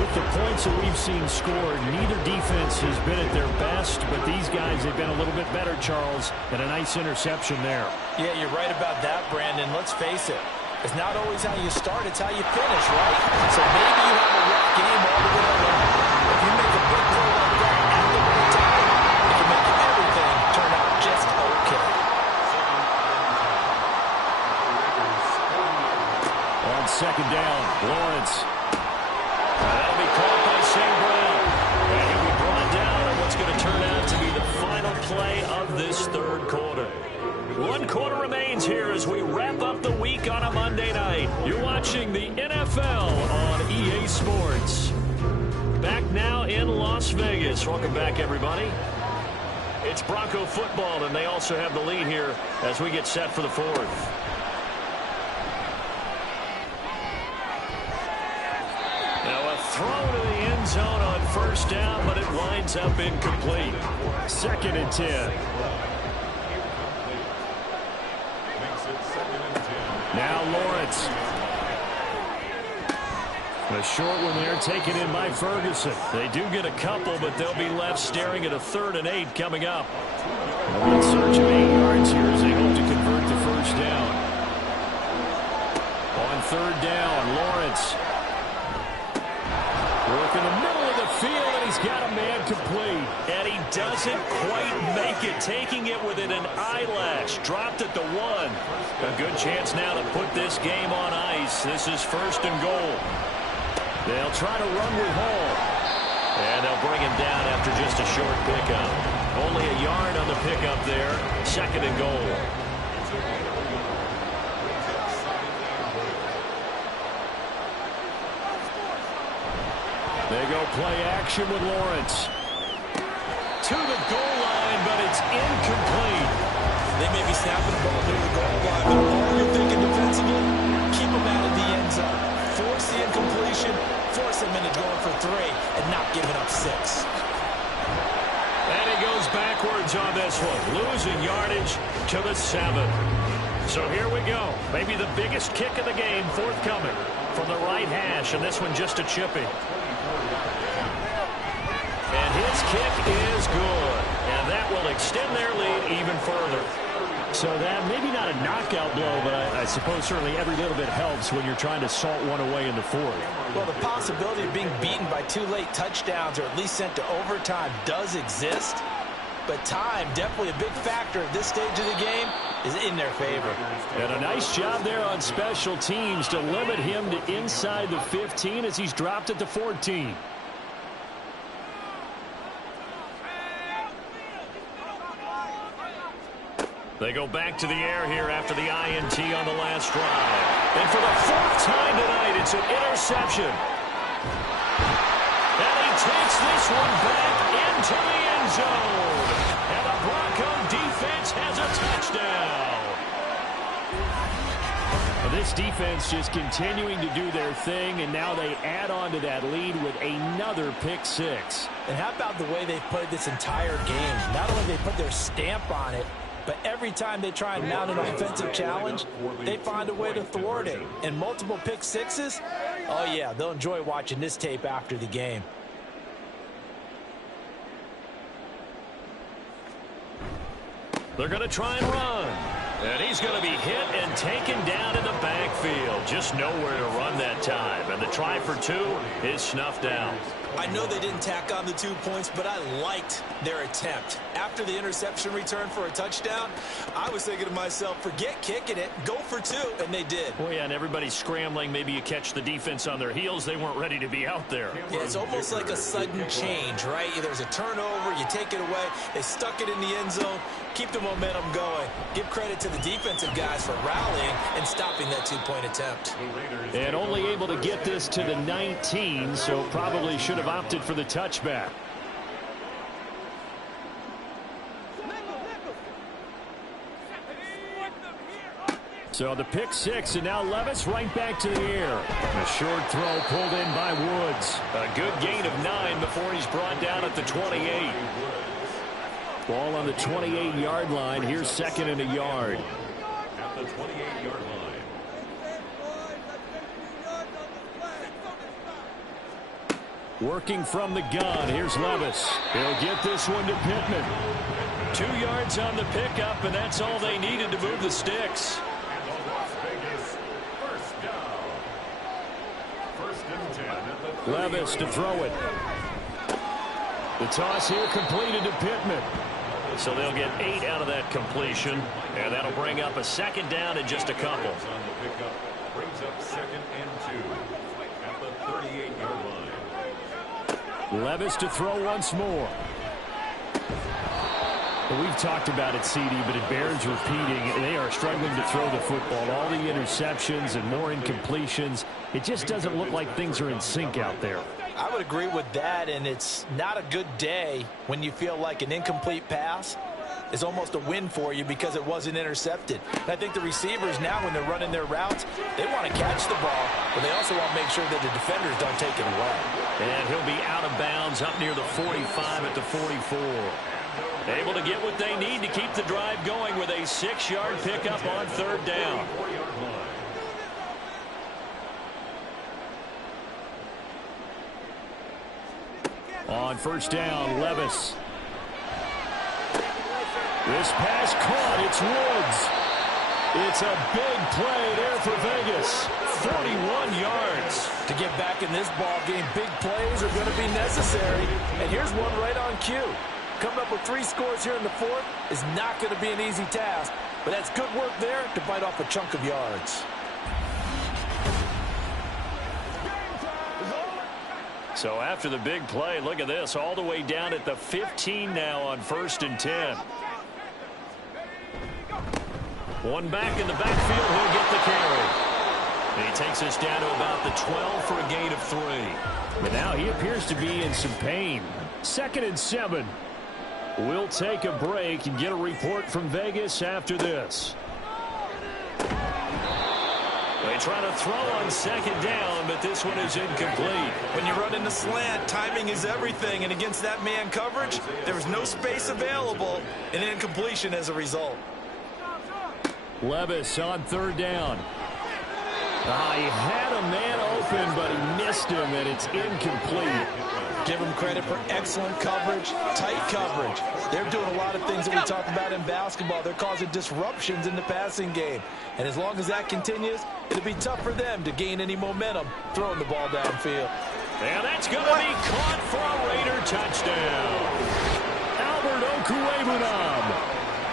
With the points that we've seen scored, neither defense has been at their best, but these guys have been a little bit better, Charles, and a nice interception there. Yeah, you're right about that, Brandon. Let's face it. It's not always how you start, it's how you finish, right? So maybe you have a rough game all the way around. If you make a big play like that at the right time, it can make everything turn out just okay. On 2nd down, Lawrence. That'll be caught by St. Brown. And he'll be brought down on what's going to turn out to be the final play of this 3rd quarter. 1 quarter remains here as we wrap up the week on a Monday night. You're watching the NFL on EA Sports. Back now in Las Vegas. Welcome back, everybody. It's Bronco football, and they also have the lead here as we get set for the 4th. Throw to the end zone on 1st down, but it winds up incomplete. 2nd and 10. Now Lawrence. A short one there, taken in by Ferguson. They do get a couple, but they'll be left staring at a 3rd and 8 coming up. In search of 8 yards here as they hope to convert the first down. On 3rd down, Lawrence. Work in the middle of the field, and he's got a man complete. And he doesn't quite make it, taking it within an eyelash. Dropped at the 1. A good chance now to put this game on ice. This is 1st and goal. They'll try to run with Hall. And they'll bring him down after just a short pickup. Only a yard on the pickup there. 2nd and goal. They go play action with Lawrence. To the goal line, but it's incomplete. They may be snapping the ball near the goal line, but all you're thinking defensively, keep them out of the end zone. Force the incompletion, force them into going for 3, and not giving up 6. And he goes backwards on this one, losing yardage to the 7. So here we go. Maybe the biggest kick of the game forthcoming from the right hash, and this one just a chippy. And his kick is good, and that will extend their lead even further. So that maybe not a knockout blow, but I suppose certainly every little bit helps when you're trying to salt one away in the 4th. Well, the possibility of being beaten by 2 late touchdowns or at least sent to overtime does exist. But time, definitely a big factor at this stage of the game, is in their favor. And a nice job there on special teams to limit him to inside the 15 as he's dropped at the 14. They go back to the air here after the INT on the last drive. And for the 4th time tonight, it's an interception. And he takes this one back into the end zone. And the Bronco defense has a touchdown. Well, this defense just continuing to do their thing, and now they add on to that lead with another pick 6. And how about the way they've played this entire game? Not only they put their stamp on it, but every time they try and mount an offensive challenge, they find a way to thwart it. And multiple pick 6s, oh yeah, they'll enjoy watching this tape after the game. They're going to try and run. And he's going to be hit and taken down in the backfield. Just nowhere to run that time. And the try for 2 is snuffed out. I know they didn't tack on the 2 points, but I liked their attempt. After the interception return for a touchdown, I was thinking to myself, forget kicking it, go for 2, and they did. Well, yeah, and everybody's scrambling. Maybe you catch the defense on their heels. They weren't ready to be out there. Yeah, it's almost like a sudden change, right? There's a turnover, you take it away, they stuck it in the end zone, keep the momentum going. Give credit to the defensive guys for rallying and stopping that 2-point attempt. And only able to get this to the 19, so probably should have opted for the touchback. So the pick 6, and now Levis right back to the air. A short throw pulled in by Woods. A good gain of 9 before he's brought down at the 28. Ball on the 28-yard line. Here's 2nd and a yard. At the 28-yard line. Working from the gun. Here's Levis. He'll get this one to Pittman. 2 yards on the pickup, and that's all they needed to move the sticks. Levis to throw it. The toss here completed to Pittman. So they'll get 8 out of that completion, and that'll bring up a 2nd down in just a couple. On the pickup brings up 2nd and 2 at the 38-yard line. Levis to throw once more. Well, we've talked about it, CD, but it bears repeating. They are struggling to throw the football. All the interceptions and more incompletions. It just doesn't look like things are in sync out there. I would agree with that, and it's not a good day when you feel like an incomplete pass is almost a win for you because it wasn't intercepted. And I think the receivers now, when they're running their routes, they want to catch the ball, but they also want to make sure that the defenders don't take it away. And he'll be out of bounds up near the 45 at the 44. Able to get what they need to keep the drive going with a 6-yard pickup on 3rd down. On first down, Levis. This pass caught. It's Woods. It's a big play there for Vegas. 41 yards. To get back in this ball game, big plays are going to be necessary. And here's one right on cue. Coming up with 3 scores here in the fourth is not going to be an easy task. But that's good work there to bite off a chunk of yards. So after the big play, look at this, all the way down at the 15 now on 1st and 10. One back in the backfield, he'll get the carry. And he takes us down to about the 12 for a gain of 3. But now he appears to be in some pain. 2nd and 7. We'll take a break and get a report from Vegas after this. They try to throw on 2nd down, but this one is incomplete. When you run in the slant, timing is everything, and against that man coverage, there was no space available, and incompletion as a result. Levis on 3rd down. He had a man open, but he missed him, and it's incomplete. Give them credit for excellent coverage, tight coverage. They're doing a lot of things that we talk about in basketball. They're causing disruptions in the passing game. And as long as that continues, it'll be tough for them to gain any momentum throwing the ball downfield. And that's going to be caught for a Raider touchdown. Albert Okwuegbunam.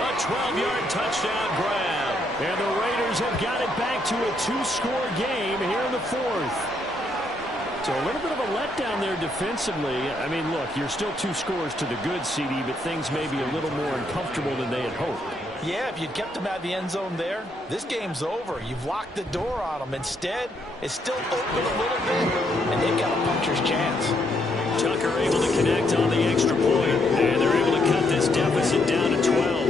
A 12-yard touchdown grab. And the Raiders have got it back to a 2-score game here in the 4th. So a little bit of a letdown there defensively. I mean, look, you're still 2 scores to the good, CD, but things may be a little more uncomfortable than they had hoped. Yeah, if you'd kept them out of the end zone there, this game's over. You've locked the door on them. Instead, it's still open a little bit, and they've got a puncher's chance. Tucker able to connect on the extra point, and they're able to cut this deficit down to 12.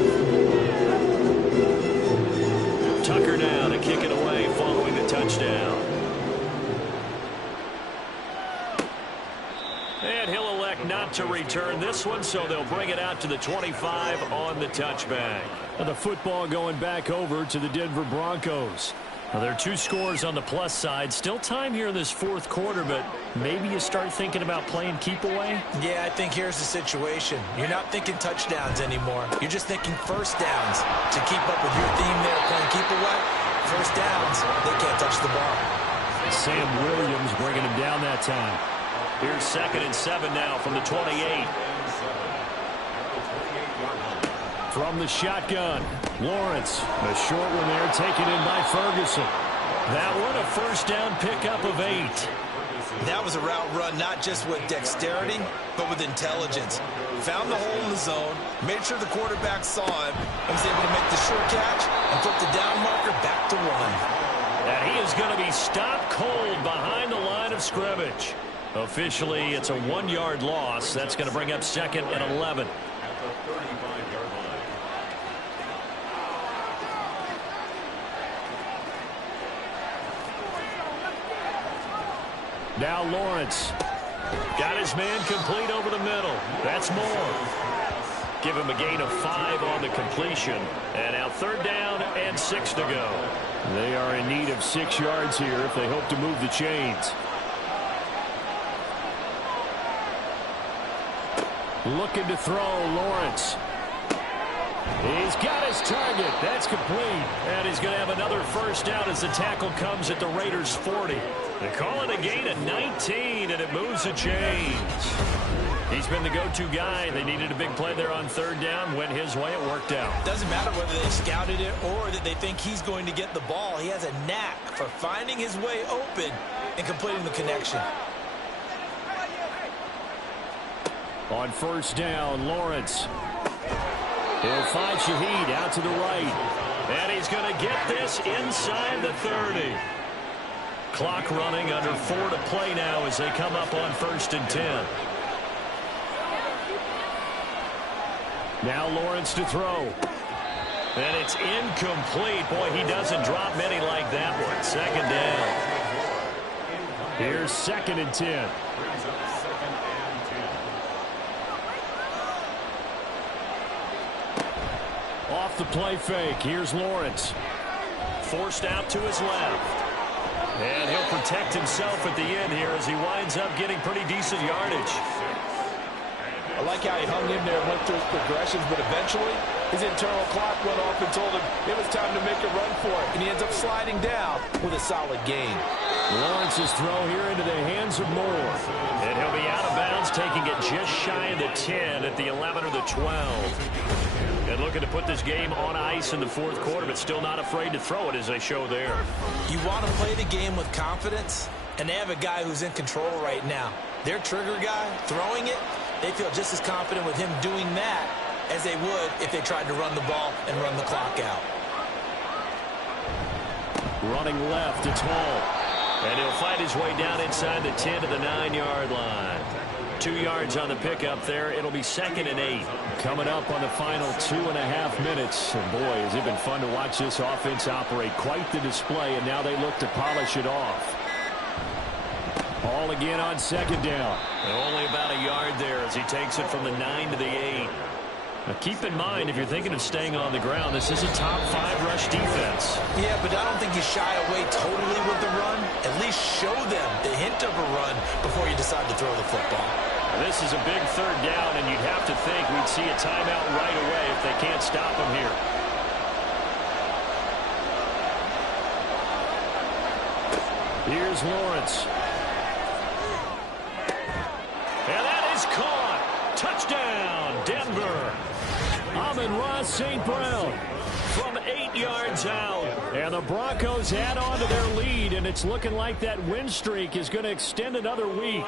Tucker now to kick it away following the touchdown. And he'll elect not to return this one, so they'll bring it out to the 25 on the touchback. And the football going back over to the Denver Broncos. Well, there are 2 scores on the plus side. Still time here in this 4th quarter, but maybe you start thinking about playing keep away? Yeah, I think here's the situation. You're not thinking touchdowns anymore. You're just thinking first downs. To keep up with your theme there, playing keep away, first downs, they can't touch the ball. Sam Williams bringing him down that time. Here's 2nd and 7 now from the 28. From the shotgun, Lawrence. A short one there taken in by Ferguson. That one a first down pickup of 8. That was a route run not just with dexterity, but with intelligence. Found the hole in the zone, made sure the quarterback saw him, and was able to make the short catch and put the down marker back to 1. And he is going to be stopped cold behind the line of scrimmage. Officially, it's a 1-yard loss. That's going to bring up 2nd and 11. Now Lawrence. Got his man complete over the middle. That's more. Give him a gain of 5 on the completion. And now 3rd down and 6 to go. They are in need of 6 yards here if they hope to move the chains. Looking to throw, Lawrence. He's got his target. That's complete. And he's going to have another first down as the tackle comes at the Raiders' 40. They call it a gain of 19, and it moves the chains. He's been the go-to guy. They needed a big play there on 3rd down. Went his way. It worked out. Doesn't matter whether they scouted it or that they think he's going to get the ball. He has a knack for finding his way open and completing the connection. On first down, Lawrence. He'll find Shaheed out to the right. And he's going to get this inside the 30. Clock running under 4 to play now as they come up on 1st and 10. Now Lawrence to throw. And it's incomplete. Boy, he doesn't drop many like that one. 2nd down. Here's 2nd and 10. Off the play fake. Here's Lawrence. Forced out to his left. And he'll protect himself at the end here as he winds up getting pretty decent yardage. I like how he hung in there and went through his progressions, but eventually his internal clock went off and told him it was time to make a run for it, and he ends up sliding down with a solid gain. Lawrence's throw here into the hands of Moore. And he'll be out of bounds, taking it just shy of the 10 at the 11 or the 12. And looking to put this game on ice in the fourth quarter, but still not afraid to throw it as they show there. You want to play the game with confidence, and they have a guy who's in control right now. Their trigger guy throwing it, they feel just as confident with him doing that as they would if they tried to run the ball and run the clock out. Running left, it's Hall. And he'll fight his way down inside the 10 to the 9-yard line. 2 yards on the pickup there. It'll be 2nd and 8. Coming up on the final 2.5 minutes. And boy, has it been fun to watch this offense operate. Quite the display, and now they look to polish it off. All again on 2nd down. And only about a yard there as he takes it from the 9 to the 8. Now keep in mind, if you're thinking of staying on the ground, this is a top 5 rush defense. Yeah, but I don't think you shy away totally with the run. At least show them the hint of a run before you decide to throw the football. Now, this is a big 3rd down, and you'd have to think we'd see a timeout right away if they can't stop him here. Here's Lawrence. And that is caught. Touchdown, Denver. Amon-Ra St. Brown from 8 yards out. And the Broncos add on to their lead, and it's looking like that win streak is going to extend another week.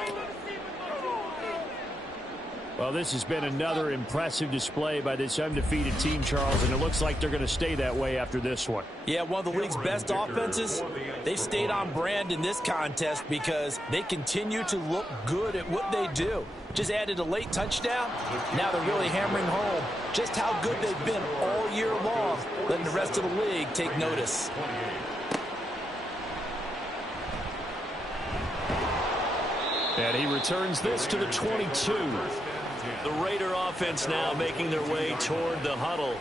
Well, this has been another impressive display by this undefeated team, Charles, and it looks like they're going to stay that way after this one. Yeah, one of the league's best offenses. They've stayed on brand in this contest because they continue to look good at what they do. Just added a late touchdown. Now they're really hammering home just how good they've been all year long, letting the rest of the league take notice. And he returns this to the 22. The Raider offense now making their way toward the huddle.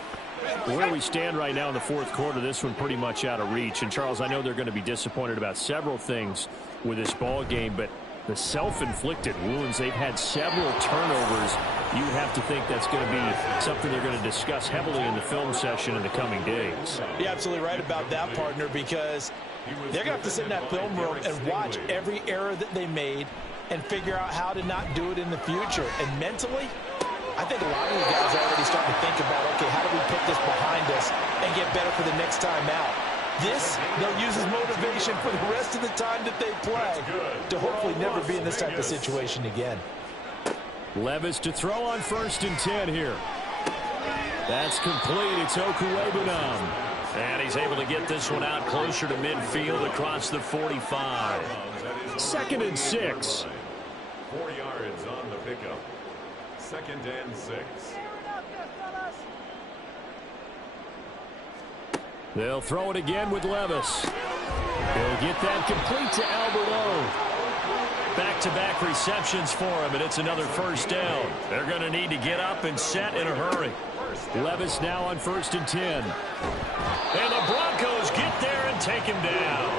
Where we stand right now in the fourth quarter, this one pretty much out of reach. And, Charles, I know they're going to be disappointed about several things with this ball game, but the self-inflicted wounds, they've had several turnovers. You would have to think that's going to be something they're going to discuss heavily in the film session in the coming days. You're absolutely right about that, partner, because they're going to have to sit in that film room and watch every error that they made and figure out how to not do it in the future. And mentally, I think a lot of you guys are already starting to think about, okay, how do we put this behind us and get better for the next time out? This, they'll use as motivation for the rest of the time that they play to hopefully never be in this type of situation again. Levis to throw on 1st and 10 here. That's complete. It's Okuwebunam. And he's able to get this one out closer to midfield across the 45. 2nd and 6. 4 yards on the pickup. 2nd and 6. They'll throw it again with Levis. He'll get that complete to Alberto. Back-to-back receptions for him, and it's another 1st down. They're going to need to get up and set in a hurry. Levis now on 1st and 10. And the Broncos get there and take him down.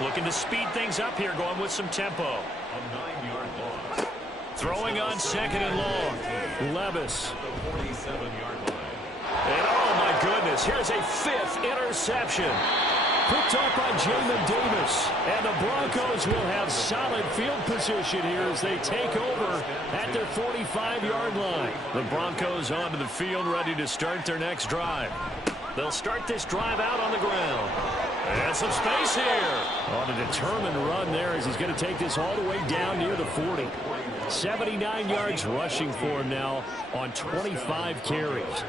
Looking to speed things up here, going with some tempo. A 9-yard loss. Throwing on 2nd and long. Levis. The 47-yard line. And oh my goodness, here's a 5th interception. Picked up by Jamin Davis. And the Broncos will have solid field position here as they take over at their 45-yard line. The Broncos onto the field, ready to start their next drive. They'll start this drive out on the ground. And some space here. On a determined run there as he's going to take this all the way down near the 40. 79 yards rushing for him now on 25 carries.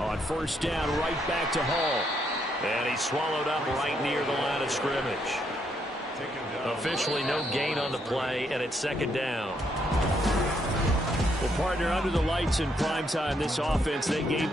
On 1st down, right back to Hall. And he's swallowed up right near the line of scrimmage. Officially no gain on the play, and it's 2nd down. Well, partner, under the lights in primetime, this offense, they gave